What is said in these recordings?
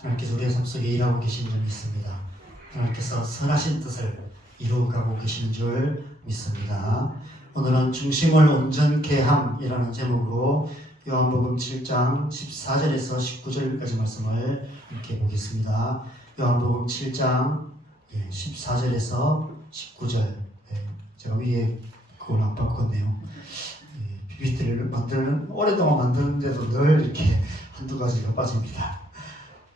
하나님께서 우리의 삶 속에 일하고 계신 줄 믿습니다. 하나님께서 선하신 뜻을 이루어가고 계시는 줄 믿습니다. 오늘은 중심을 온전케 함이라는 제목으로 요한복음 7장 14절에서 19절까지 말씀을 함께 보겠습니다. 요한복음 7장 14절에서 19절. 제가 위에 그걸 안 바꿨네요. PPT를 만드는, 오랫동안 만드는데도 늘 이렇게 한두 가지가 빠집니다.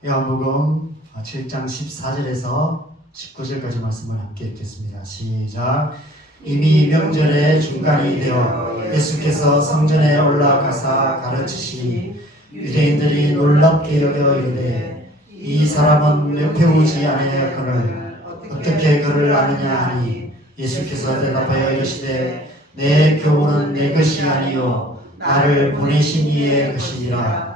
요한복음 7장 14절에서 19절까지 말씀을 함께 읽겠습니다. 시작. 이미 명절의 중간이 되어 예수께서 성전에 올라가사 가르치시니 유대인들이 놀랍게 여겨 이르되 이 사람은 배우지 아니하였거늘 어떻게 그를 아느냐 하니 예수께서 대답하여 이르시되 내 교훈은 내 것이 아니요 나를 보내신 이의 것이니라.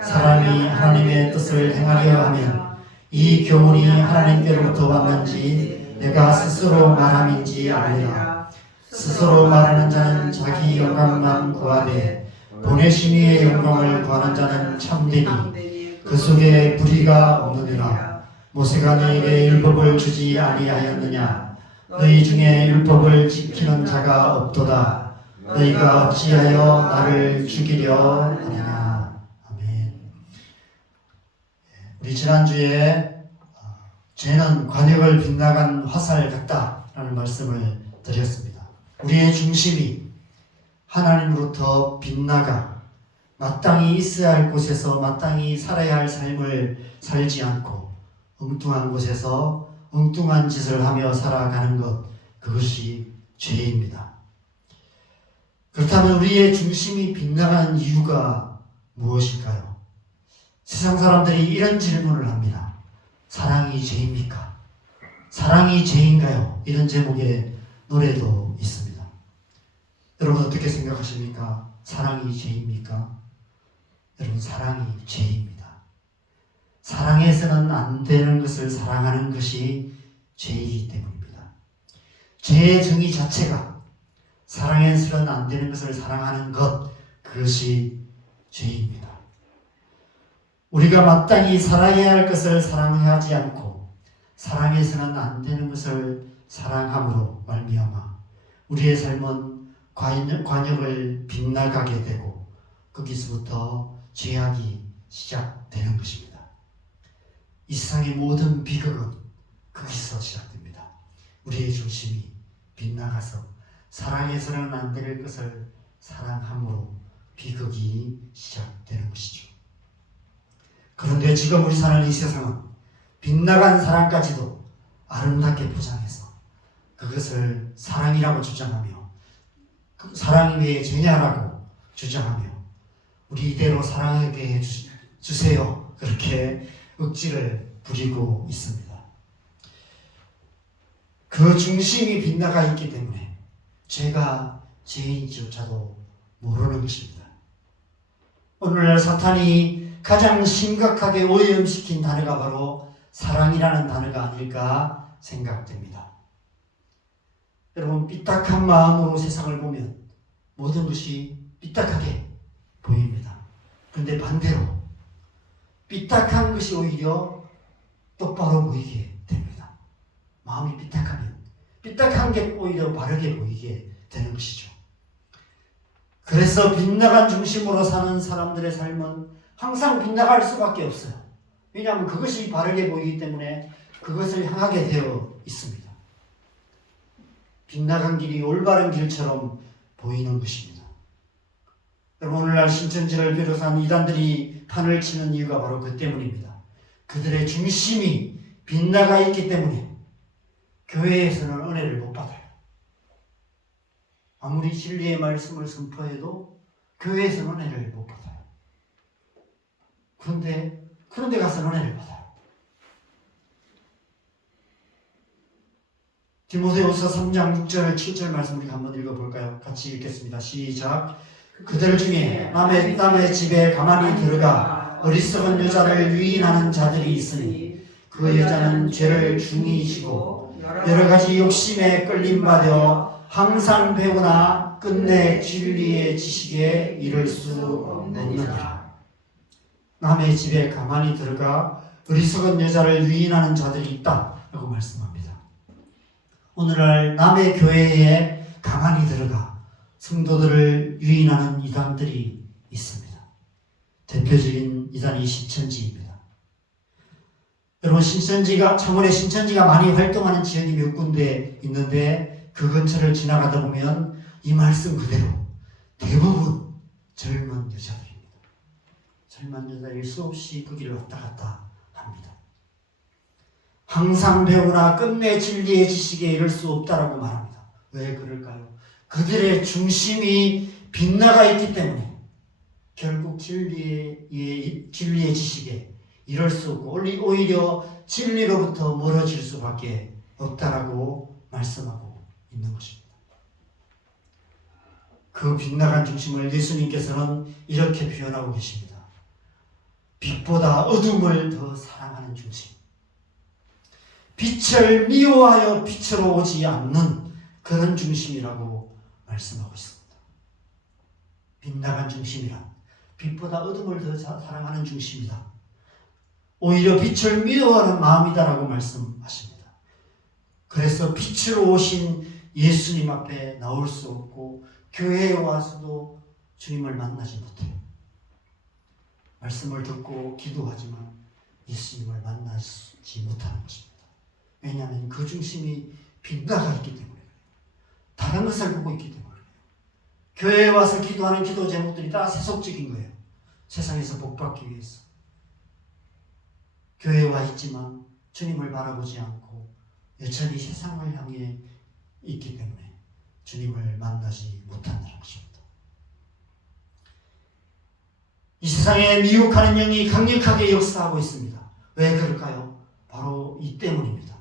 사람이 하나님의 뜻을 행하려 하면 이 교훈이 하나님께로부터 왔는지 내가 스스로 말함인지 아니라. 스스로 말하는 자는 자기 영광만 구하되 보내신 이의 영광을 구하는 자는 참되니 그 속에 불의가 없느니라. 모세가 너희에게 율법을 주지 아니하였느냐. 너희 중에 율법을 지키는 자가 없도다. 너희가 어찌하여 나를 죽이려 하느냐. 아멘. 우리 지난주에 죄는 관역을 빗나간 화살 같다라는 말씀을 드렸습니다. 우리의 중심이 하나님으로부터 빗나가 마땅히 있어야 할 곳에서 마땅히 살아야 할 삶을 살지 않고 엉뚱한 곳에서 엉뚱한 짓을 하며 살아가는 것, 그것이 죄입니다. 그렇다면 우리의 중심이 빗나가는 이유가 무엇일까요? 세상 사람들이 이런 질문을 합니다. 사랑이 죄입니까? 사랑이 죄인가요? 이런 제목의 노래도 있습니다. 여러분 어떻게 생각하십니까? 사랑이 죄입니까? 여러분 사랑이 죄입니다. 사랑해서는 안 되는 것을 사랑하는 것이 죄이기 때문입니다. 죄의 정의 자체가 사랑해서는 안 되는 것을 사랑하는 것, 그것이 죄입니다. 우리가 마땅히 살아야 할 것을 사랑하지 않고 사랑해서는 안 되는 것을 사랑함으로 말미암아 우리의 삶은 관역을 빗나가게 되고 거기서부터 죄악이 시작되는 것입니다. 이 세상의 모든 비극은 거기서 시작됩니다. 우리의 중심이 빗나가서 사랑해서는 안 될 것을 사랑함으로 비극이 시작되는 것이죠. 그런데 지금 우리 사는 이 세상은 빗나간 사랑까지도 아름답게 포장해서 그것을 사랑이라고 주장하며 사랑이 왜 죄냐라고 주장하며 우리 이대로 사랑하게 주세요. 그렇게 억지를 부리고 있습니다. 그 중심이 빗나가 있기 때문에 죄가 죄인지조차도 모르는 것입니다. 오늘날 사탄이 가장 심각하게 오염시킨 단어가 바로 사랑이라는 단어가 아닐까 생각됩니다. 여러분 삐딱한 마음으로 세상을 보면 모든 것이 삐딱하게 보입니다. 그런데 반대로 삐딱한 것이 오히려 똑바로 보이게 됩니다. 마음이 삐딱하면 삐딱한 게 오히려 바르게 보이게 되는 것이죠. 그래서 빗나간 중심으로 사는 사람들의 삶은 항상 빗나갈 수밖에 없어요. 왜냐하면 그것이 바르게 보이기 때문에 그것을 향하게 되어 있습니다. 빗나간 길이 올바른 길처럼 보이는 것입니다. 여러분 오늘날 신천지를 비롯한 이단들이 판을 치는 이유가 바로 그 때문입니다. 그들의 중심이 빗나가 있기 때문에 교회에서는 은혜를 못 받아요. 아무리 진리의 말씀을 선포해도 교회에서는 은혜를 못 받아요. 그런데 가서 은혜를 받아요. 디모데후서 3장 6절 7절 말씀 우리 한번 읽어볼까요? 같이 읽겠습니다. 시작. 그들 중에 남의 집에 가만히 들어가 어리석은 여자를 유인하는 자들이 있으니 그 여자는 죄를 중히 지고 여러 가지 욕심에 끌림받아 항상 배우나 끝내 진리의 지식에 이를 수 없느니라. 남의 집에 가만히 들어가 어리석은 여자를 유인하는 자들이 있다라고 말씀합니다. 오늘날 남의 교회에 가만히 들어가 성도들을 유인하는 이단들이 있습니다. 대표적인 이단이 신천지입니다. 여러분, 창원에 신천지가 많이 활동하는 지역이 몇 군데 있는데 그 근처를 지나가다 보면 이 말씀 그대로 대부분 젊은 여자들입니다. 젊은 여자들이 수없이 그 길을 왔다 갔다 합니다. 항상 배우나 끝내 진리의 지식에 이를 수 없다라고 말합니다. 왜 그럴까요? 그들의 중심이 빗나가 있기 때문에 결국 진리의 지식에 이럴 수 없고 오히려 진리로부터 멀어질 수밖에 없다라고 말씀하고 있는 것입니다. 그 빗나간 중심을 예수님께서는 이렇게 표현하고 계십니다. 빛보다 어둠을 더 사랑하는 중심. 빛을 미워하여 빛으로 오지 않는 그런 중심이라고 말씀하고 있습니다. 빗나간 중심이란 빛보다 어둠을 더 사랑하는 중심이다. 오히려 빛을 미워하는 마음이다라고 말씀하십니다. 그래서 빛으로 오신 예수님 앞에 나올 수 없고 교회에 와서도 주님을 만나지 못해요. 말씀을 듣고 기도하지만 예수님을 만나지 못하는 것입니다. 왜냐하면 그 중심이 빗나가 있기 때문에 다른 것을 보고 있기 때문에 교회에 와서 기도하는 기도 제목들이 다 세속적인 거예요. 세상에서 복받기 위해서. 교회에 와 있지만 주님을 바라보지 않고 여전히 세상을 향해 있기 때문에 주님을 만나지 못한다는 것입니다. 이 세상에 미혹하는 영이 강력하게 역사하고 있습니다. 왜 그럴까요? 바로 이 때문입니다.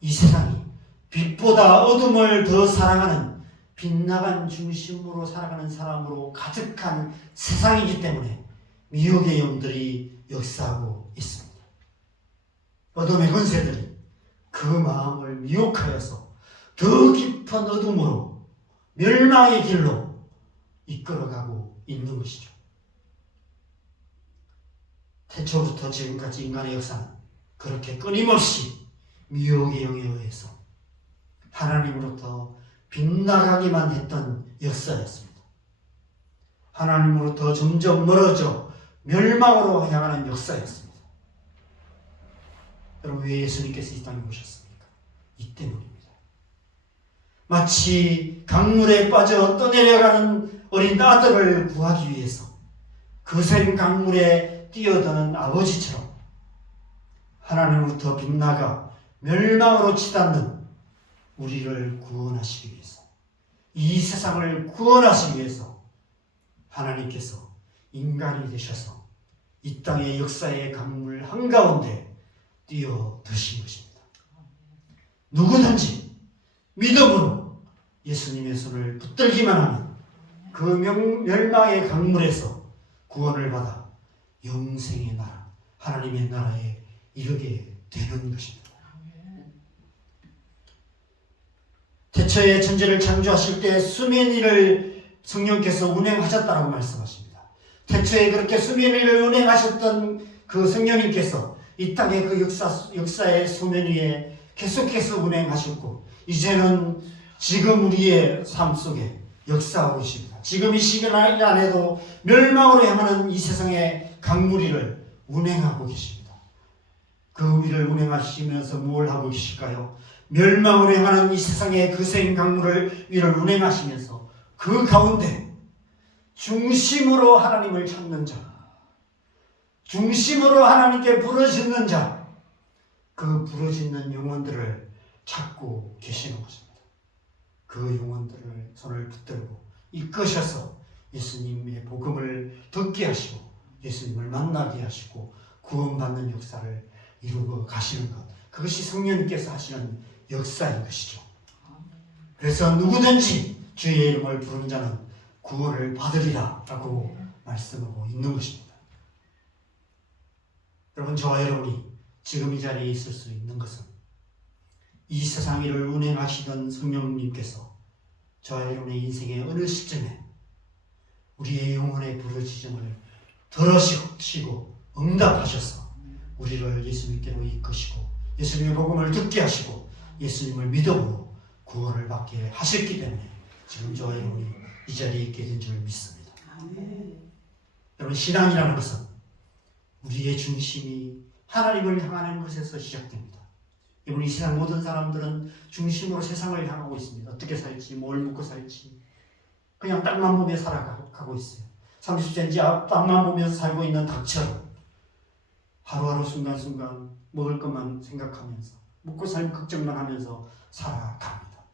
이 세상이 빛보다 어둠을 더 사랑하는 빗나간 중심으로 살아가는 사람으로 가득한 세상이기 때문에 미혹의 영들이 역사하고 있습니다. 어둠의 권세들이 그 마음을 미혹하여서 더 깊은 어둠으로 멸망의 길로 이끌어가고 있는 것이죠. 태초부터 지금까지 인간의 역사는 그렇게 끊임없이 미혹의 영에 의해서 하나님으로부터 빗나가기만 했던 역사였습니다. 하나님으로부터 점점 멀어져 멸망으로 향하는 역사였습니다. 여러분, 왜 예수님께서 이 땅에 오셨습니까? 이 때문입니다. 마치 강물에 빠져 떠내려가는 어린 아들을 구하기 위해서 거센 강물에 뛰어드는 아버지처럼 하나님으로부터 빗나가 멸망으로 치닫는 우리를 구원하시기 위해서, 이 세상을 구원하시기 위해서 하나님께서 인간이 되셔서 이 땅의 역사의 강물 한가운데 뛰어드신 것입니다. 누구든지 믿음으로 예수님의 손을 붙들기만 하면 그 멸망의 강물에서 구원을 받아 영생의 나라, 하나님의 나라에 이르게 되는 것입니다. 태초에 천지를 창조하실 때 수면 위를 성령께서 운행하셨다라고 말씀하십니다. 태초에 그렇게 수면 위를 운행하셨던 그 성령님께서 이 땅의 그 역사의 수면 위에 계속해서 운행하셨고, 이제는 지금 우리의 삶 속에 역사하고 계십니다. 지금 이 시간 안에도 멸망으로 향하는 이 세상의 강물위를 운행하고 계십니다. 그 위를 운행하시면서 뭘 하고 계실까요? 멸망으로 향하는 이 세상의 거센 강물을 위를 운행하시면서 그 가운데 중심으로 하나님을 찾는 자, 중심으로 하나님께 부르짖는 자, 그 부르짖는 영혼들을 찾고 계시는 것입니다. 그 영혼들을 손을 붙들고 이끄셔서 예수님의 복음을 듣게 하시고 예수님을 만나게 하시고 구원받는 역사를 이루고 가시는 것, 그것이 성령님께서 하시는 역사인 것이죠. 그래서 누구든지 주의 이름을 부르는 자는 구원을 받으리라 라고 말씀하고 있는 것입니다. 여러분, 저와 여러분이 지금 이 자리에 있을 수 있는 것은 이 세상 일을 운행하시던 성령님께서 저와 여러분의 인생의 어느 시점에 우리의 영혼의 부르짖음을 들으시고 응답하셔서 우리를 예수님께로 이끄시고 예수님의 복음을 듣게 하시고 예수님을 믿음으로 구원을 받게 하셨기 때문에 지금 저와 여러분이 이 자리에 있게 된 줄 믿습니다. 여러분, 신앙이라는 것은 우리의 중심이 하나님을 향하는 것에서 시작됩니다. 여러분, 이 세상 모든 사람들은 중심으로 세상을 향하고 있습니다. 어떻게 살지, 뭘 먹고 살지 그냥 땅만 보며 살아가고 있어요. 30cm 땅만 보면서 살고 있는 닭처럼 하루하루 순간순간 먹을 것만 생각하면서 먹고 살면 걱정만 하면서 살아갑니다.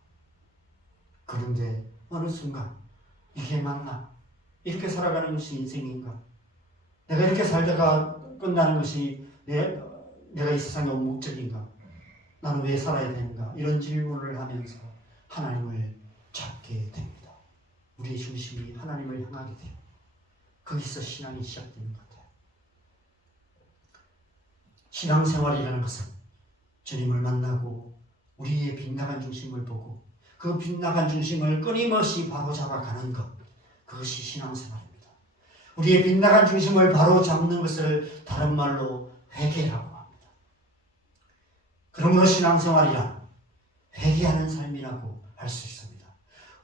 그런데 어느 순간 이게 맞나? 이렇게 살아가는 것이 인생인가? 내가 이렇게 살다가 끝나는 것이 내가 이 세상의 온 목적인가? 나는 왜 살아야 되는가? 이런 질문을 하면서 하나님을 찾게 됩니다. 우리의 중심이 하나님을 향하게 돼요. 거기서 신앙이 시작되는 것 같아요. 신앙생활이라는 것은 주님을 만나고 우리의 빗나간 중심을 보고 그 빗나간 중심을 끊임없이 바로잡아가는 것, 그것이 신앙생활입니다. 우리의 빗나간 중심을 바로잡는 것을 다른 말로 회개라고 합니다. 그러므로 신앙생활이란 회개하는 삶이라고 할 수 있습니다.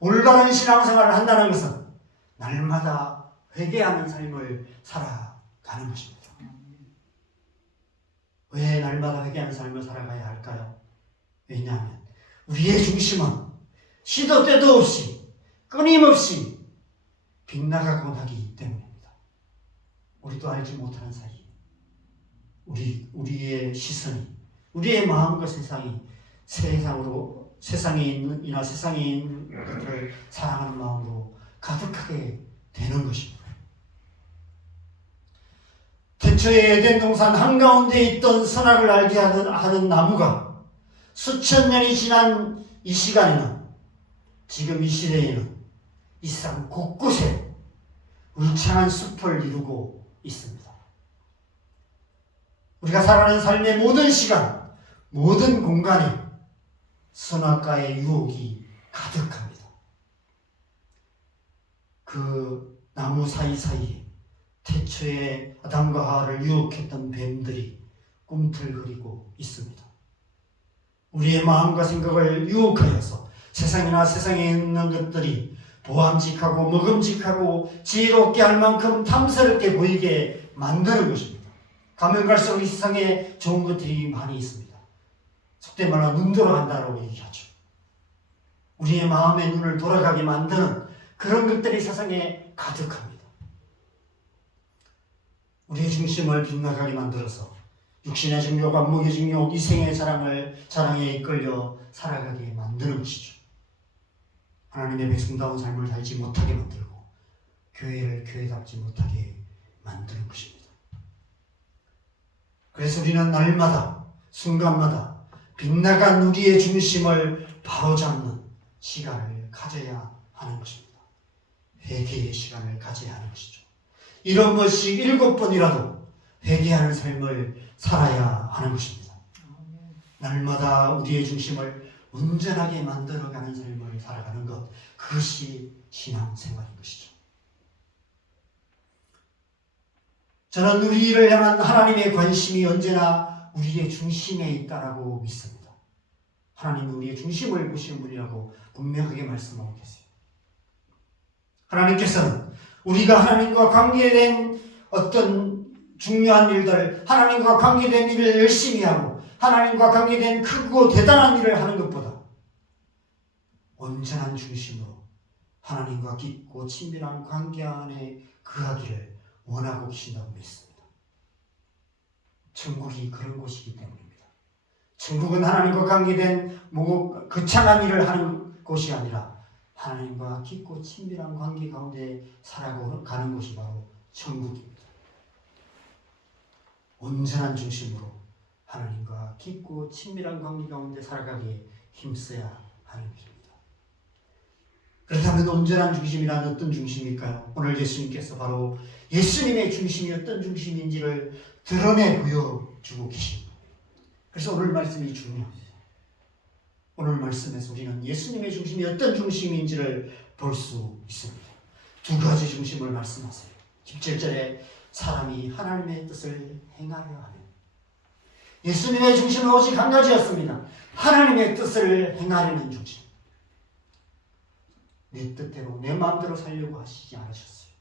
올바른 신앙생활을 한다는 것은 날마다 회개하는 삶을 살아가는 것입니다. 왜 날마다 회개하는 삶을 살아가야 할까요? 왜냐하면 우리의 중심은 시도 때도 없이 끊임없이 빗나가곤 하기 때문입니다. 우리도 알지 못하는 사이 우리의 시선이, 우리의 마음과 세상이 세상에 있는 것들을 사랑하는 마음으로 가득하게 되는 것입니다. 태초에 에덴 동산 한가운데 있던 선악을 알게 하는 나무가 수천 년이 지난 이 시간에는, 지금 이 시대에는 이 세상 곳곳에 울창한 숲을 이루고 있습니다. 우리가 살아가는 삶의 모든 시간, 모든 공간에 선악과의 유혹이 가득합니다. 그 나무 사이사이에 태초에 아담과 하와를 유혹했던 뱀들이 꿈틀거리고 있습니다. 우리의 마음과 생각을 유혹하여서 세상이나 세상에 있는 것들이 보암직하고 먹음직하고 지혜롭게 할 만큼 탐스럽게 보이게 만드는 것입니다. 가면 갈수록 이 세상에 좋은 것들이 많이 있습니다. 속된 말로 눈 돌아간다고 얘기하죠. 우리의 마음의 눈을 돌아가게 만드는 그런 것들이 세상에 가득합니다. 우리의 중심을 빗나가게 만들어서 육신의 정욕, 안목의 정욕, 이생의 자랑에 이끌려 살아가게 만드는 것이죠. 하나님의 백성다운 삶을 살지 못하게 만들고 교회를 교회답지 못하게 만드는 것입니다. 그래서 우리는 날마다 순간마다 빗나간 우리의 중심을 바로잡는 시간을 가져야 하는 것입니다. 회개의 시간을 가져야 하는 것이죠. 이런 것이 7번이라도 회개하는 삶을 살아야 하는 것입니다. 날마다 우리의 중심을 온전하게 만들어가는 삶을 살아가는 것, 그것이 신앙생활인 것이죠. 저는 우리를 향한 하나님의 관심이 언제나 우리의 중심에 있다라고 믿습니다. 하나님은 우리의 중심을 보시는 분이라고 분명하게 말씀하고 계세요. 하나님께서는 우리가 하나님과 관계된 어떤 중요한 일들, 하나님과 관계된 일을 열심히 하고 하나님과 관계된 크고 대단한 일을 하는 것보다 온전한 중심으로 하나님과 깊고 친밀한 관계 안에 거하기를 원하고 계신다고 믿습니다. 천국이 그런 곳이기 때문입니다. 천국은 하나님과 관계된 거창한 일을 하는 곳이 아니라 하나님과 깊고 친밀한 관계 가운데 살아가는 곳이 바로 천국입니다. 온전한 중심으로 하나님과 깊고 친밀한 관계 가운데 살아가기에 힘써야 하는 것입니다. 그렇다면 온전한 중심이란 어떤 중심일까요? 오늘 예수님께서 바로 예수님의 중심이 어떤 중심인지를 드러내 보여주고 계십니다. 그래서 오늘 말씀이 중요합니다. 오늘 말씀에서 우리는 예수님의 중심이 어떤 중심인지를 볼 수 있습니다. 두 가지 중심을 말씀하세요. 17절에 사람이 하나님의 뜻을 행하려 하면 예수님의 중심은 오직 한 가지였습니다. 하나님의 뜻을 행하려는 중심. 내 뜻대로 내 마음대로 살려고 하시지 않으셨어요.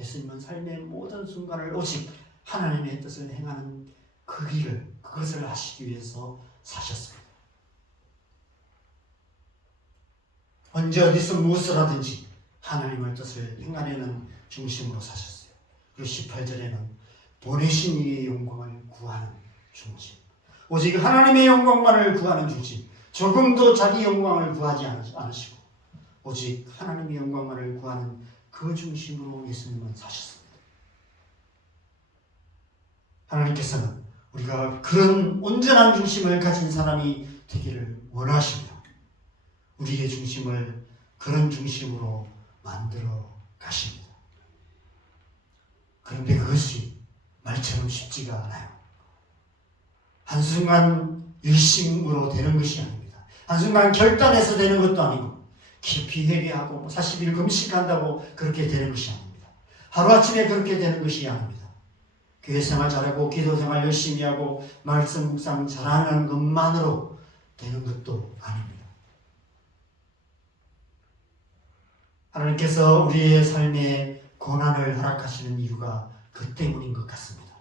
예수님은 삶의 모든 순간을 오직 하나님의 뜻을 행하는 그 길을, 그것을 하시기 위해서 사셨습니다. 언제 어디서 무엇을 하든지 하나님의 뜻을 행하려는 중심으로 사셨어요. 그리고 18절에는 보내신 이의 영광을 구하는 중심. 오직 하나님의 영광만을 구하는 중심. 조금도 자기 영광을 구하지 않으시고 오직 하나님의 영광만을 구하는 그 중심으로 예수님은 사셨습니다. 하나님께서는 우리가 그런 온전한 중심을 가진 사람이 되기를 원하십니다. 우리의 중심을 그런 중심으로 만들어 가십니다. 그런데 그것이 말처럼 쉽지가 않아요. 한순간 일심으로 되는 것이 아닙니다. 한순간 결단해서 되는 것도 아니고 깊이 회개하고 40일 금식한다고 그렇게 되는 것이 아닙니다. 하루아침에 그렇게 되는 것이 아닙니다. 교회 생활 잘하고 기도 생활 열심히 하고 말씀 묵상 잘하는 것만으로 되는 것도 아닙니다. 하나님께서 우리의 삶에 고난을 허락하시는 이유가 그 때문인 것 같습니다.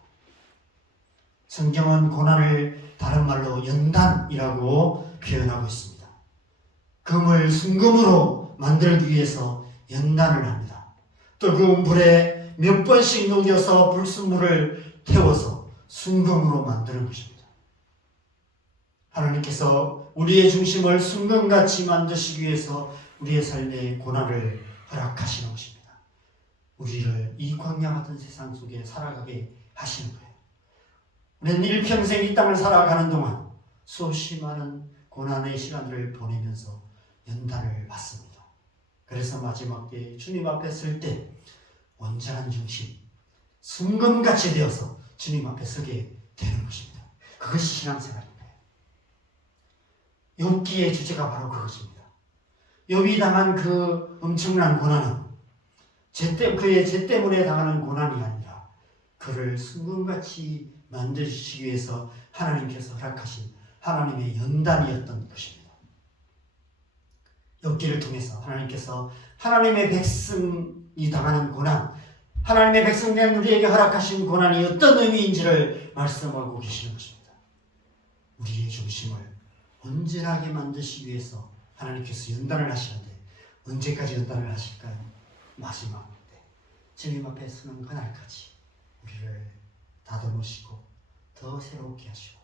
성경은 고난을 다른 말로 연단이라고 표현하고 있습니다. 금을 순금으로 만들기 위해서 연단을 합니다. 뜨거운 불에 몇 번씩 녹여서 불순물을 태워서 순금으로 만드는 것입니다. 하나님께서 우리의 중심을 순금같이 만드시기 위해서 우리의 삶에 고난을 허락하시는 것입니다. 우리를 이 광야 같은 세상 속에 살아가게 하시는 거예요. 우리는 일평생 이 땅을 살아가는 동안 수없이 많은 고난의 시간을 보내면서 연단을 받습니다. 그래서 마지막 때 주님 앞에 설 때 온전한 중심, 순금같이 되어서 주님 앞에 서게 되는 것입니다. 그것이 신앙생활입니다. 욥기의 주제가 바로 그것입니다. 욥이 당한 그 엄청난 고난은 그의 죄 때문에 당하는 고난이 아니라 그를 순금같이 만드시기 위해서 하나님께서 허락하신 하나님의 연단이었던 것입니다. 욥기를 통해서 하나님께서 하나님의 백성이 당하는 고난, 하나님의 백성된 우리에게 허락하신 고난이 어떤 의미인지를 말씀하고 계시는 것입니다. 우리의 중심을 온전하게 만드시기 위해서 하나님께서 연단을 하시는데 언제까지 연단을 하실까요? 마지막 때 주님 앞에 서는 그날까지 우리를 다듬으시고 더 새롭게 하시고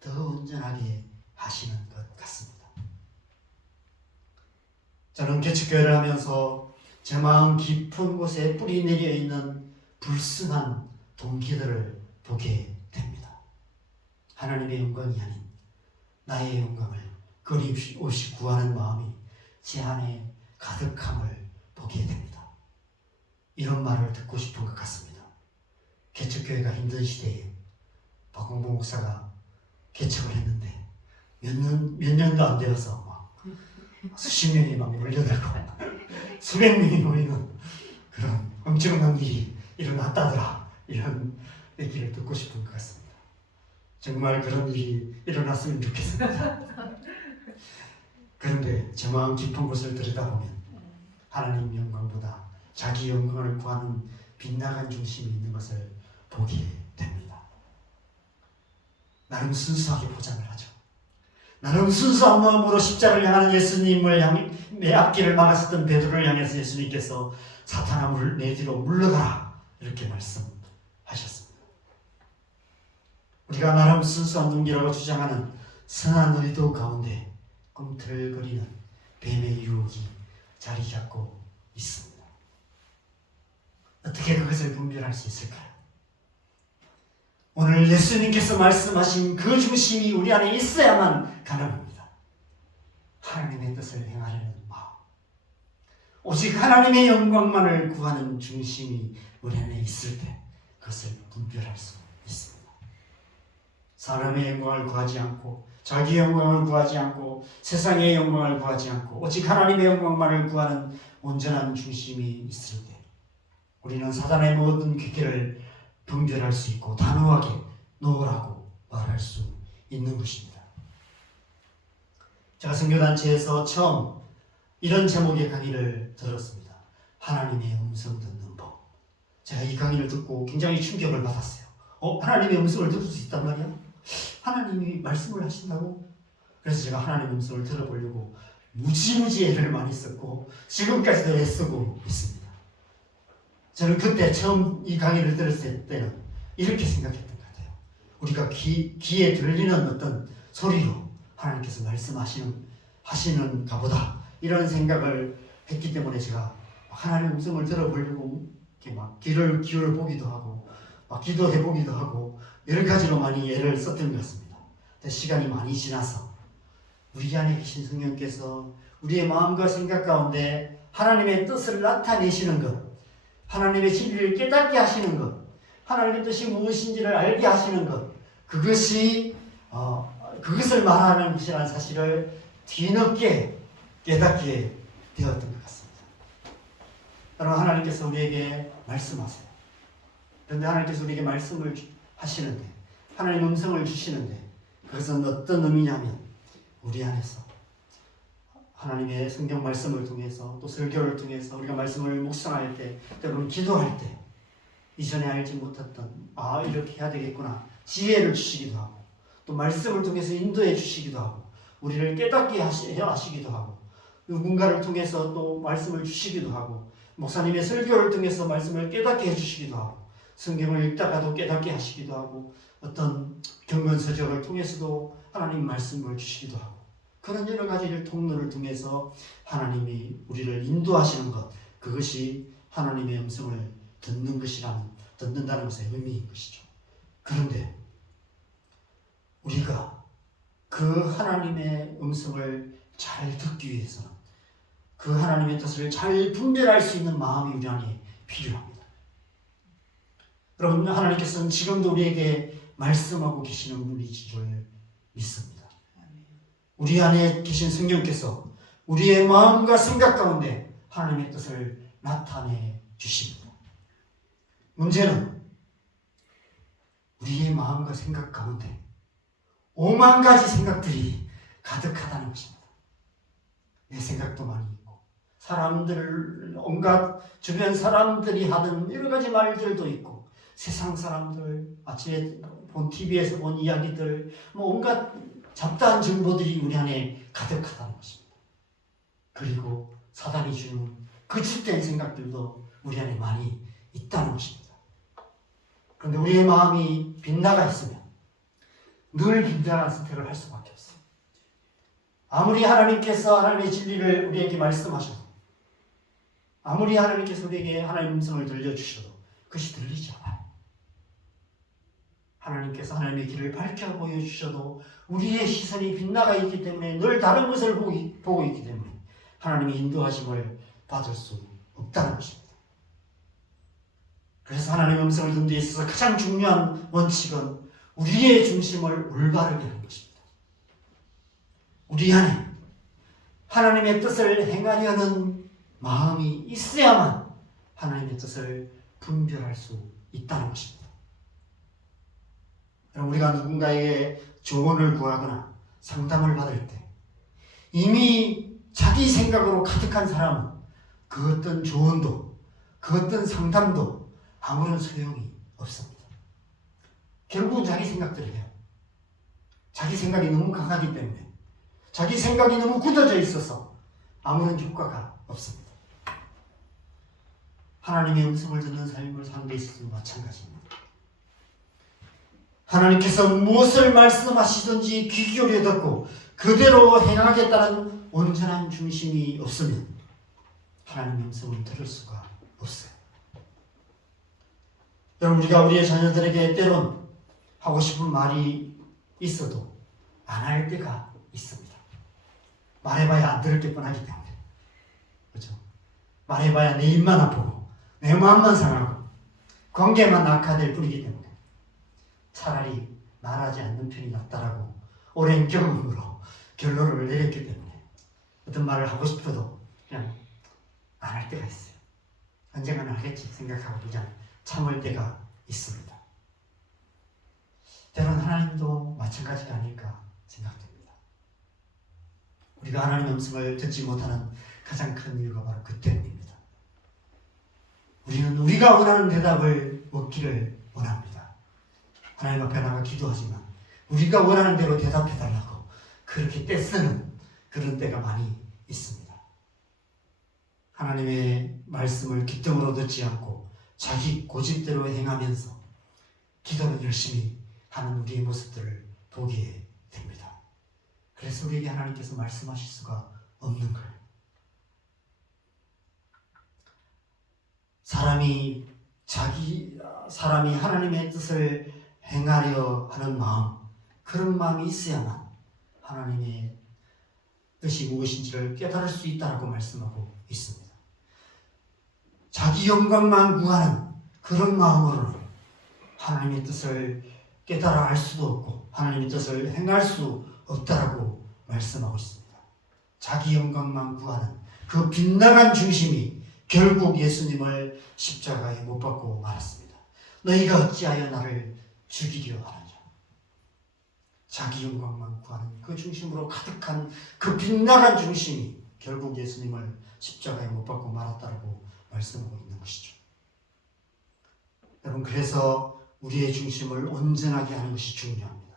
더 온전하게 하시는 것 같습니다. 저는 개척교회를 하면서 제 마음 깊은 곳에 뿌리 내려 있는 불순한 동기들을 보게 됩니다. 하나님의 영광이 아닌 나의 영광을 끊임없이 구하는 마음이 제 안에 가득함을 보게 됩니다. 이런 말을 듣고 싶은 것 같습니다. 개척교회가 힘든 시대에 박홍보 목사가 개척을 했는데 몇 년도 안 되어서 막 수십 명이 막 몰려들고 수백 명이 모이는 그런 엄청난 일이 일어났다더라. 이런 얘기를 듣고 싶은 것 같습니다. 정말 그런 일이 일어났으면 좋겠습니다. 그런데 제 마음 깊은 곳을 들여다보면 하나님 영광보다 자기 영광을 구하는 빗나간 중심이 있는 것을 보게 됩니다. 나름 순수하게 포장을 하죠. 나름 순수한 마음으로 십자가를 향하는 예수님을 내 앞길을 막았었던 베드로를 향해서 예수님께서 사탄아 내 뒤로 물러가라 이렇게 말씀하셨습니다. 우리가 나름 순수한 동기라고 주장하는 선한 의도 가운데 꿈틀거리는 뱀의 유혹이 자리 잡고 있습니다. 어떻게 그것을 분별할 수 있을까요? 오늘 예수님께서 말씀하신 그 중심이 우리 안에 있어야만 가능합니다. 하나님의 뜻을 행하려는 마음, 오직 하나님의 영광만을 구하는 중심이 우리 안에 있을 때 그것을 분별할 수 있습니다. 사람의 영광을 구하지 않고 자기의 영광을 구하지 않고 세상의 영광을 구하지 않고 오직 하나님의 영광만을 구하는 온전한 중심이 있을 때 우리는 사단의 모든 괴계를 분별할 수 있고 단호하게 놓으라고 말할 할 수 있는 것입니다. 제가 선교단체에서 처음 이런 제목의 강의를 들었습니다. 하나님의 음성 듣는 법. 제가 이 강의를 듣고 굉장히 충격을 받았어요. 하나님의 음성을 들을 수 있단 말이야? 하나님이 말씀을 하신다고? 그래서 제가 하나님의 음성을 들어보려고 무지무지 애를 많이 썼고 지금까지도 애쓰고 있습니다. 저는 그때 처음 이 강의를 들었을 때는 이렇게 생각했던 것 같아요. 우리가 귀에 들리는 어떤 소리로 하나님께서 말씀하시는가 보다, 이런 생각을 했기 때문에 제가 하나님의 음성을 들어보려고 이렇게 막 귀를 기울여보기도 하고 막 기도해보기도 하고 여러 가지로 많이 애를 썼던 것 같습니다. 근데 시간이 많이 지나서 우리 안에 계신 성령께서 우리의 마음과 생각 가운데 하나님의 뜻을 나타내시는 것, 하나님의 진리를 깨닫게 하시는 것, 하나님의 뜻이 무엇인지를 알게 하시는 것, 그것을 말하는 것이라는 사실을 뒤늦게 깨닫게 되었던 것 같습니다. 여러분, 하나님께서 우리에게 말씀하세요. 그런데 하나님께서 우리에게 말씀을 하시는데, 하나님 음성을 주시는데, 그것은 어떤 의미냐면 우리 안에서 하나님의 성경 말씀을 통해서 또 설교를 통해서 우리가 말씀을 묵상할 때, 때로는 기도할 때 이전에 알지 못했던 이렇게 해야 되겠구나 지혜를 주시기도 하고, 또 말씀을 통해서 인도해 주시기도 하고, 우리를 깨닫게 하시기도 하고, 누군가를 통해서 또 말씀을 주시기도 하고, 목사님의 설교를 통해서 말씀을 깨닫게 해주시기도 하고, 성경을 읽다가도 깨닫게 하시기도 하고, 어떤 경건서적을 통해서도 하나님 말씀을 주시기도 하고, 그런 여러 가지 통로를 통해서 하나님이 우리를 인도하시는 것, 그것이 하나님의 음성을 듣는다는 것의 의미인 것이죠. 그런데 우리가 그 하나님의 음성을 잘 듣기 위해서는 그 하나님의 뜻을 잘 분별할 수 있는 마음이 우리 안에 필요합니다. 여러분, 하나님께서는 지금도 우리에게 말씀하고 계시는 분이신 줄 믿습니다. 우리 안에 계신 성령께서 우리의 마음과 생각 가운데 하나님의 뜻을 나타내 주십니다. 문제는 우리의 마음과 생각 가운데 오만 가지 생각들이 가득하다는 것입니다. 내 생각도 많이 있고, 온갖 주변 사람들이 하는 여러 가지 말들도 있고, 세상 사람들, 아침에 본 TV에서 본 이야기들, 온갖 잡다한 정보들이 우리 안에 가득하다는 것입니다. 그리고 사단이 주는 거짓된 생각들도 우리 안에 많이 있다는 것입니다. 그런데 우리의 마음이 빗나가 있으면 늘 빗나간 선택을 할 수밖에 없어요. 아무리 하나님께서 하나님의 진리를 우리에게 말씀하셔도, 아무리 하나님께서 우리에게 하나님의 음성을 들려주셔도 그것이 들리지 않아요. 하나님께서 하나님의 길을 밝혀 보여주셔도 우리의 시선이 빗나가 있기 때문에, 늘 다른 것을 보고 있기 때문에 하나님의 인도하심을 받을 수 없다는 것입니다. 그래서 하나님의 음성을 듣는 데 있어서 가장 중요한 원칙은 우리의 중심을 올바르게 하는 것입니다. 우리 안에 하나님의 뜻을 행하려는 마음이 있어야만 하나님의 뜻을 분별할 수 있다는 것입니다. 우리가 누군가에게 조언을 구하거나 상담을 받을 때 이미 자기 생각으로 가득한 사람은 그 어떤 조언도, 그 어떤 상담도 아무런 소용이 없습니다. 결국은 자기 생각대로 해요. 자기 생각이 너무 강하기 때문에, 자기 생각이 너무 굳어져 있어서 아무런 효과가 없습니다. 하나님의 음성을 듣는 삶을 사는 데 있어서 마찬가지입니다. 하나님께서 무엇을 말씀하시든지 귀 기울여 듣고 그대로 행하겠다는 온전한 중심이 없으면 하나님의 음성을 들을 수가 없어요. 여러분, 우리가 우리의 자녀들에게 때론 하고 싶은 말이 있어도 안 할 때가 있습니다. 말해봐야 안 들을 게 뻔하기 때문에. 그렇죠? 말해봐야 내 입만 아프고 내 마음만 상하고 관계만 악화될 뿐이기 때문에 차라리 말하지 않는 편이 낫다라고 오랜 경험으로 결론을 내렸기 때문에 어떤 말을 하고 싶어도 그냥 안 할 때가 있어요. 언젠가는 하겠지 생각하고 그냥 참을 때가 있습니다. 때로는 하나님도 마찬가지입니다. 마찬가지가 아닐까 생각됩니다. 우리가 하나님의 음성을 듣지 못하는 가장 큰 이유가 바로 그 때문입니다. 우리는 우리가 원하는 대답을 얻기를 원합니다. 하나님 앞에 나가 기도하지만 우리가 원하는 대로 대답해달라고 그렇게 떼쓰는 그런 때가 많이 있습니다. 하나님의 말씀을 기쁨으로 듣지 않고 자기 고집대로 행하면서 기도는 열심히 하는 우리의 모습들을 보게 됩니다. 그래서 우리에게 하나님께서 말씀하실 수가 없는 거예요. 사람이 하나님의 뜻을 행하려 하는 마음, 그런 마음이 있어야만 하나님의 뜻이 무엇인지를 깨달을 수 있다라고 말씀하고 있습니다. 자기 영광만 구하는 그런 마음으로는 하나님의 뜻을 깨달아 알 수도 없고 하나님의 뜻을 행할 수 없다라고 말씀하고 있습니다. 자기 영광만 구하는 그 빗나간 중심이 결국 예수님을 십자가에 못 박고 말았습니다. 너희가 어찌하여 나를 죽이려 하느냐. 자기 영광만 구하는 그 중심으로 가득한 그 빗나간 중심이 결국 예수님을 십자가에 못 박고 말았다라고 말씀하고 있는 것이죠. 여러분, 그래서 우리의 중심을 온전하게 하는 것이 중요합니다.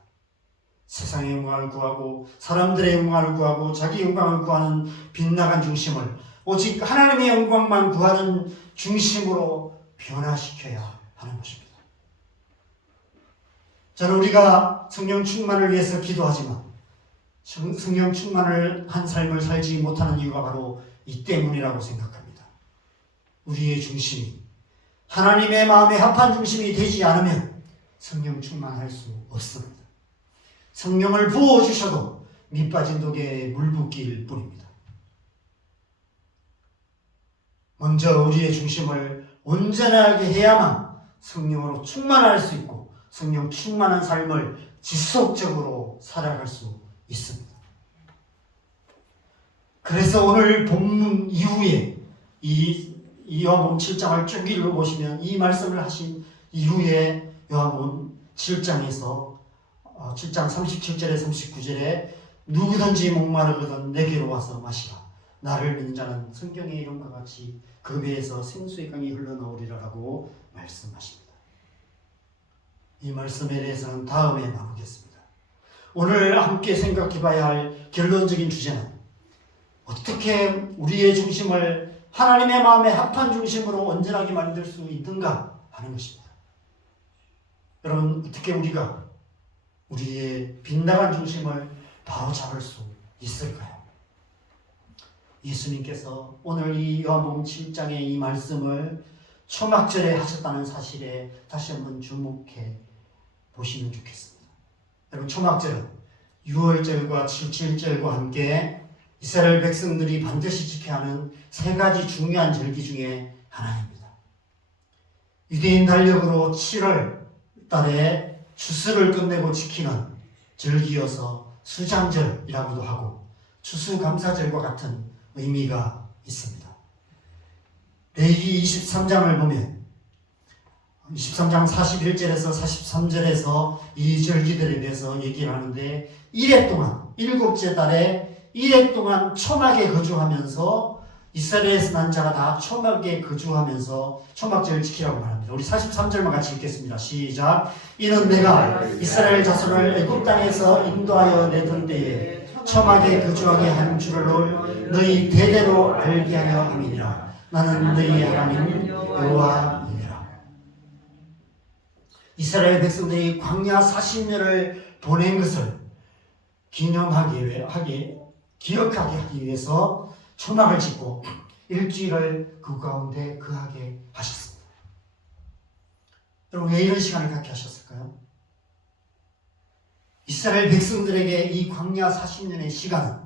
세상의 영광을 구하고 사람들의 영광을 구하고 자기 영광을 구하는 빗나간 중심을 오직 하나님의 영광만 구하는 중심으로 변화시켜야 하는 것입니다. 저는 우리가 성령 충만을 위해서 기도하지만 성령 충만을 한 삶을 살지 못하는 이유가 바로 이 때문이라고 생각합니다. 우리의 중심이 하나님의 마음에 합한 중심이 되지 않으면 성령 충만할 수 없습니다. 성령을 부어주셔도 밑빠진 독에 물 붓기일 뿐입니다. 먼저 우리의 중심을 온전하게 해야만 성령으로 충만할 수 있고 성령 충만한 삶을 지속적으로 살아갈 수 있습니다. 그래서 오늘 본문 이후에 이 요한복음 7장을 쭉 읽어보시면 이 말씀을 하신 이후에 요한복음 7장에서 7장 37절에 39절에 누구든지 목마르거든 내게로 와서 마시라. 나를 믿는 자는 성경의 이름과 같이 그 배에서 생수의 강이 흘러나오리라라고 말씀하십니다. 이 말씀에 대해서는 다음에 나누겠습니다. 오늘 함께 생각해 봐야 할 결론적인 주제는 어떻게 우리의 중심을 하나님의 마음에 합한 중심으로 온전하게 만들 수 있는가 하는 것입니다. 여러분, 어떻게 우리가 우리의 빗나간 중심을 바로 잡을 수 있을까요? 예수님께서 오늘 이 요한복음 7장의 이 말씀을 초막절에 하셨다는 사실에 다시 한번 주목해 보시면 좋겠습니다. 여러분, 초막절은 유월절과 칠칠절과 함께 이스라엘 백성들이 반드시 지켜야 하는 세 가지 중요한 절기 중에 하나입니다. 유대인 달력으로 7월 달에 추수를 끝내고 지키는 절기여서 수장절이라고도 하고 추수감사절과 같은 의미가 있습니다. 레위기 23장을 보면 23장 41절에서 43절에서 이 절기들에 대해서 얘기를 하는데 1회 동안 7째 달에 1회 동안 초막에 거주하면서 이스라엘에서 난 자가 다 초막에 거주하면서 초막절을 지키라고 말합니다. 우리 43절만 같이 읽겠습니다. 시작. 이는 내가 이스라엘 자손을 애굽 땅에서 인도하여 내던 때에 초막에 거주하게 한 줄을 너희 대대로 알게 하려 함이니라. 나는 너희의 하나님 여호와이니라. 이스라엘 백성들이 광야 40년을 보낸 것을 기억하게 하기 위해서 초막을 짓고 일주일을 그 가운데 거하게 하셨습니다. 여러분, 왜 이런 시간을 갖게 하셨을까요? 이스라엘 백성들에게 이 광야 40년의 시간은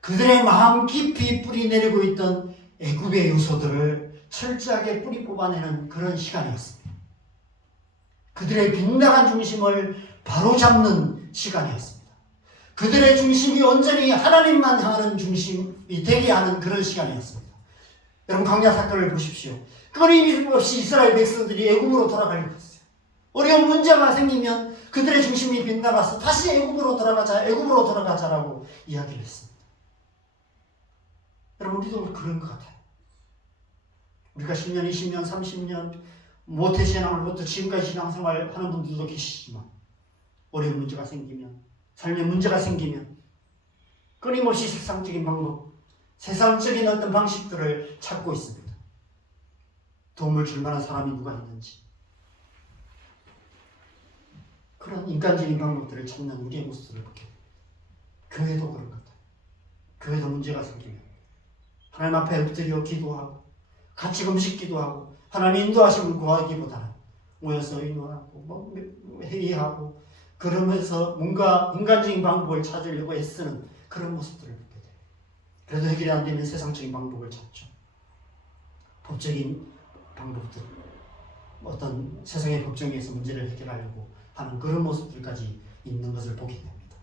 그들의 마음 깊이 뿌리 내리고 있던 애굽의 요소들을 철저하게 뿌리 뽑아내는 그런 시간이었습니다. 그들의 빗나간 중심을 바로잡는 시간이었습니다. 그들의 중심이 온전히 하나님만 향하는 중심이 되게 하는 그런 시간이었습니다. 여러분, 광야 사건을 보십시오. 끊임없이 이스라엘 백성들이 애굽으로 돌아가려고 했어요. 어려운 문제가 생기면 그들의 중심이 빗나가서 다시 애굽으로 돌아가자라고 이야기를 했습니다. 여러분, 우리도 그런 것 같아요. 우리가 10년, 20년, 30년 모태신앙으로부터 지금까지 신앙생활 하는 분들도 계시지만 어려운 문제가 생기면, 삶의 문제가 생기면 끊임없이 세상적인 방법, 세상적인 어떤 방식들을 찾고 있습니다. 도움을 줄 만한 사람이 누가 있는지, 그런 인간적인 방법들을 찾는 우리의 모습을 보게 됩니다. 교회도 그런 것 같아요. 교회도 문제가 생기면 하나님 앞에 엎드려 기도하고 같이 음식 기도하고 하나님 인도하심을 구하기보다는 모여서 의논하고 회의하고 그러면서 뭔가 인간적인 방법을 찾으려고 애쓰는 그런 모습들을 보게 돼요. 그래도 해결이 안 되면 세상적인 방법을 찾죠. 법적인 방법들, 어떤 세상의 법정에서 문제를 해결하려고 하는 그런 모습들까지 있는 것을 보게 됩니다.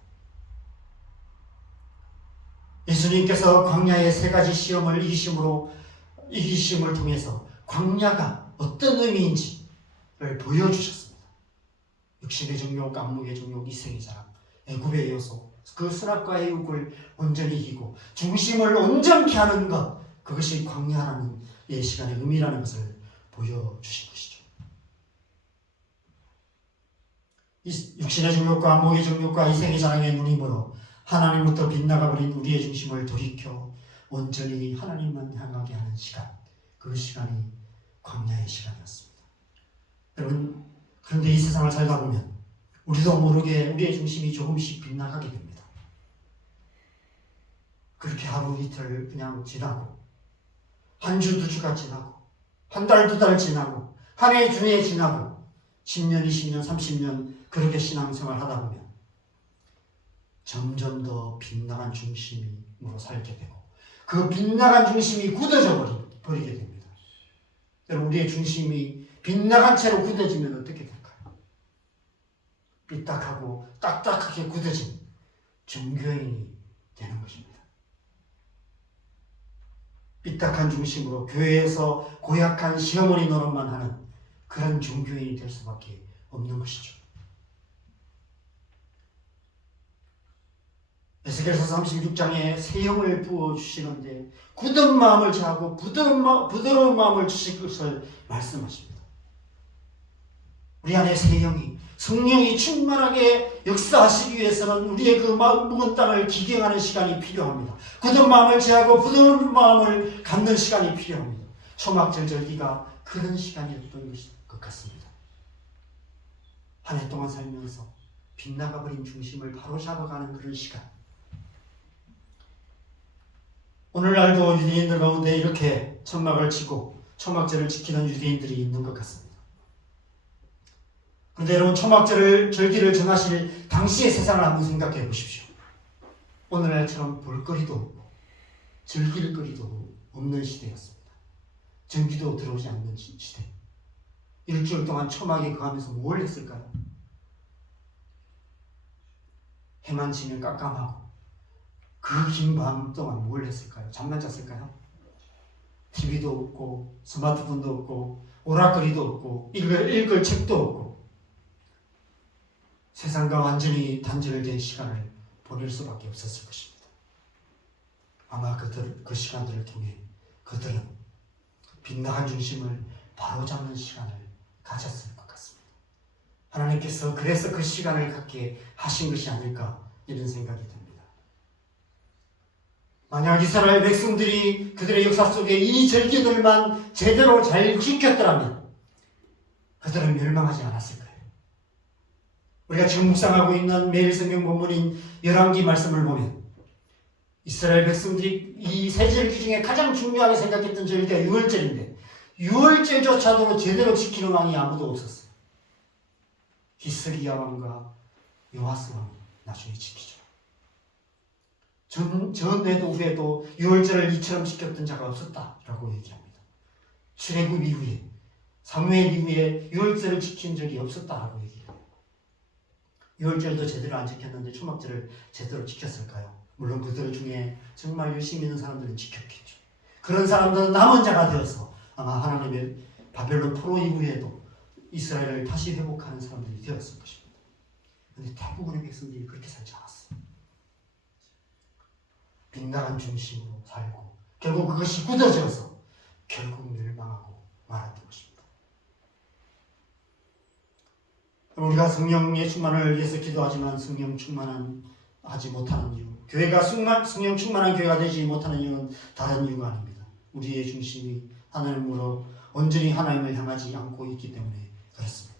예수님께서 광야의 세 가지 시험을 이기심을 통해서 광야가 어떤 의미인지를 보여주셨습니다. 육신의 정욕, 안목의 정욕, 이생의 자랑, 애굽의 요소, 그 선악과 애욕을 온전히 이기고 중심을 온전케 하는 것, 그것이 광야라는 이 시간의 의미라는 것을 보여주신 것이죠. 육신의 정욕과 안목의 정욕과 이생의 자랑의 눈이 멀어 하나님부터 빗나가버린 우리의 중심을 돌이켜 온전히 하나님만 향하게 하는 시간, 그 시간이 광야의 시간이었습니다. 여러분, 그런데 이 세상을 살다 보면 우리도 모르게 우리의 중심이 조금씩 빗나가게 됩니다. 그렇게 하루 이틀 그냥 지나고, 한 주, 두 주가 지나고, 한 달, 두 달 지나고, 한 해, 두 해 지나고, 10년, 20년, 30년 그렇게 신앙생활 하다 보면 점점 더 빗나간 중심으로 살게 되고 그 빗나간 중심이 굳어져 버리게 됩니다. 여러분, 우리의 중심이 빗나간 채로 굳어지면 어떻게 될까요? 삐딱하고 딱딱하게 굳어진 종교인이 되는 것입니다. 삐딱한 중심으로 교회에서 고약한 시어머니 노릇만 하는 그런 종교인이 될 수밖에 없는 것이죠. 에스겔서 36장에 새 영을 부어주시는데 굳은 마음을 제하고 부드러운 마음을 주실 것을 말씀하십니다. 우리 안에 새 영이, 성령이 충만하게 역사하시기 위해서는 우리의 그 묵은 땅을 기경하는 시간이 필요합니다. 굳은 마음을 제하고 부드러운 마음을 갖는 시간이 필요합니다. 초막절 절기가 그런 시간이었던 것 같습니다. 한 해 동안 살면서 빗나가버린 중심을 바로잡아가는 그런 시간. 오늘날도 유대인들 가운데 이렇게 천막을 치고 초막절을 지키는 유대인들이 있는 것 같습니다. 그런데 여러분, 절기를 정하실 당시의 세상을 한번 생각해 보십시오. 오늘날처럼 볼거리도 없고 즐길거리도 없는 시대였습니다. 전기도 들어오지 않는 시대. 일주일 동안 초막에 거하면서 뭘 했을까요? 해만 지면 깜깜하고 그 긴 밤 동안 뭘 했을까요? 잠만 잤을까요? TV도 없고 스마트폰도 없고 오락거리도 없고 읽을 책도 없고 세상과 완전히 단절된 시간을 보낼 수밖에 없었을 것입니다. 아마 그 시간들을 통해 그들은 빗나간 중심을 바로잡는 시간을 가졌을 것 같습니다. 하나님께서 그래서 그 시간을 갖게 하신 것이 아닐까 이런 생각이 듭니다. 만약 이스라엘 백성들이 그들의 역사 속에 이 절기들만 제대로 잘 지켰더라면 그들은 멸망하지 않았을 거예요. 우리가 지금 묵상하고 있는 매일 성경 본문인 열왕기 말씀을 보면 이스라엘 백성들이 이 세 절기 중에 가장 중요하게 생각했던 절기가 유월절인데 유월절조차도 제대로 지키는 왕이 아무도 없었어요. 히스기야 왕과 요아스 왕 나중에 지키죠. 전에도 후에도 유월절을 이처럼 지켰던 자가 없었다라고 얘기합니다. 출애굽 이후에 사무엘 이후에 유월절을 지킨 적이 없었다라고 얘기해요. 유월절도 제대로 안 지켰는데 초막절을 제대로 지켰을까요? 물론 그들 중에 정말 열심히 있는 사람들은 지켰겠죠. 그런 사람들은 남은 자가 되어서 아마 하나님의 바벨론 포로 이후에도 이스라엘을 다시 회복하는 사람들이 되었을 것입니다. 그런데 대부분의 백성들이 그렇게 살지 않았어요. 빗나간 중심으로 살고 결국 그것이 굳어져서 결국 멸망하고 말았던 것입니다. 우리가 성령의 충만을 위해서 기도하지만 성령 충만하지 못하는 이유, 교회가 성령 충만한 교회가 되지 못하는 이유는 다른 이유가 아닙니다. 우리의 중심이 하나님으로 온전히 하나님을 향하지 않고 있기 때문에 그렇습니다.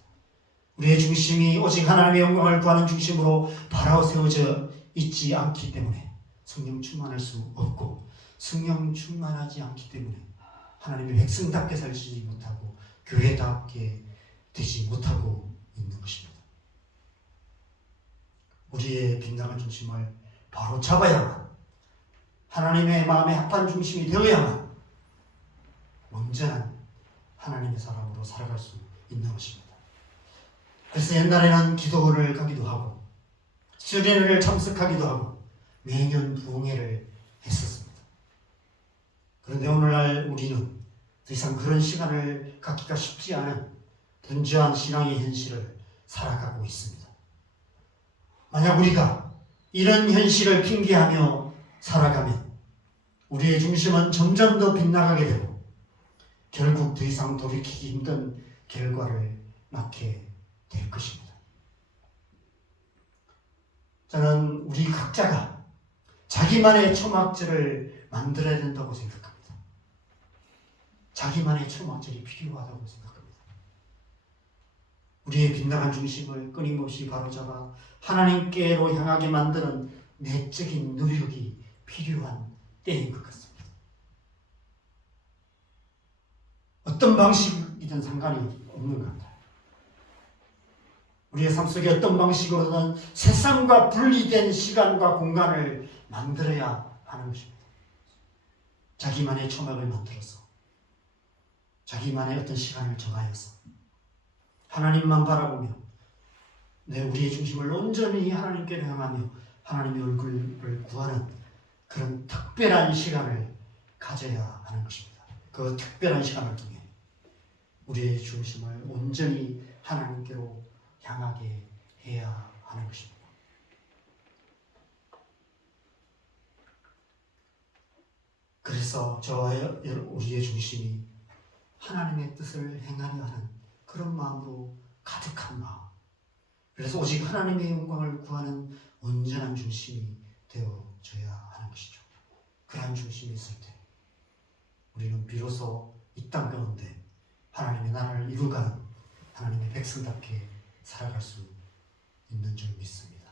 우리의 중심이 오직 하나님의 영광을 구하는 중심으로 바로 세워져 있지 않기 때문에 성령 충만할 수 없고, 성령 충만하지 않기 때문에 하나님의 백성답게 살지 못하고 교회답게 되지 못하고 있는 것입니다. 우리의 빗나간 중심을 바로 잡아야만, 하나님의 마음에 합한 중심이 되어야만 온전한 하나님의 사람으로 살아갈 수 있는 것입니다. 그래서 옛날에는 기도를 가기도 하고 수련회를 참석하기도 하고 매년 부흥회를 했었습니다. 그런데 오늘날 우리는 더 이상 그런 시간을 갖기가 쉽지 않은 분주한 신앙의 현실을 살아가고 있습니다. 만약 우리가 이런 현실을 핑계하며 살아가면 우리의 중심은 점점 더 빗나가게 되고 결국 더 이상 돌이키기 힘든 결과를 낳게 될 것입니다. 저는 우리 각자가 자기만의 초막절을 만들어야 된다고 생각합니다. 자기만의 초막절이 필요하다고 생각합니다. 우리의 빗나간 중심을 끊임없이 바로잡아 하나님께로 향하게 만드는 내적인 노력이 필요한 때인 것 같습니다. 어떤 방식이든 상관이 없는 것 같아요. 우리의 삶 속에 어떤 방식으로든 세상과 분리된 시간과 공간을 만들어야 하는 것입니다. 자기만의 초막을 만들어서 자기만의 어떤 시간을 정하여서 하나님만 바라보며 우리의 중심을 온전히 하나님께로 향하며 하나님의 얼굴을 구하는 그런 특별한 시간을 가져야 하는 것입니다. 그 특별한 시간을 통해 우리의 중심을 온전히 하나님께로 향하게 해야 하는 것입니다. 그래서 저와 우리의 중심이 하나님의 뜻을 행하려 하는 그런 마음으로 가득한 마음, 그래서 오직 하나님의 영광을 구하는 온전한 중심이 되어져야 하는 것이죠. 그러한 중심이 있을 때 우리는 비로소 이 땅 가운데 하나님의 나라를 이루어가는 하나님의 백성답게 살아갈 수 있는 줄 믿습니다.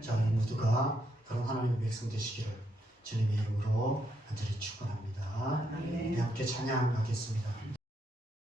자, 모두가 그런 하나님의 백성 되시기를 주님의 이름으로 간절히 축원합니다. 우리 함께 찬양하겠습니다.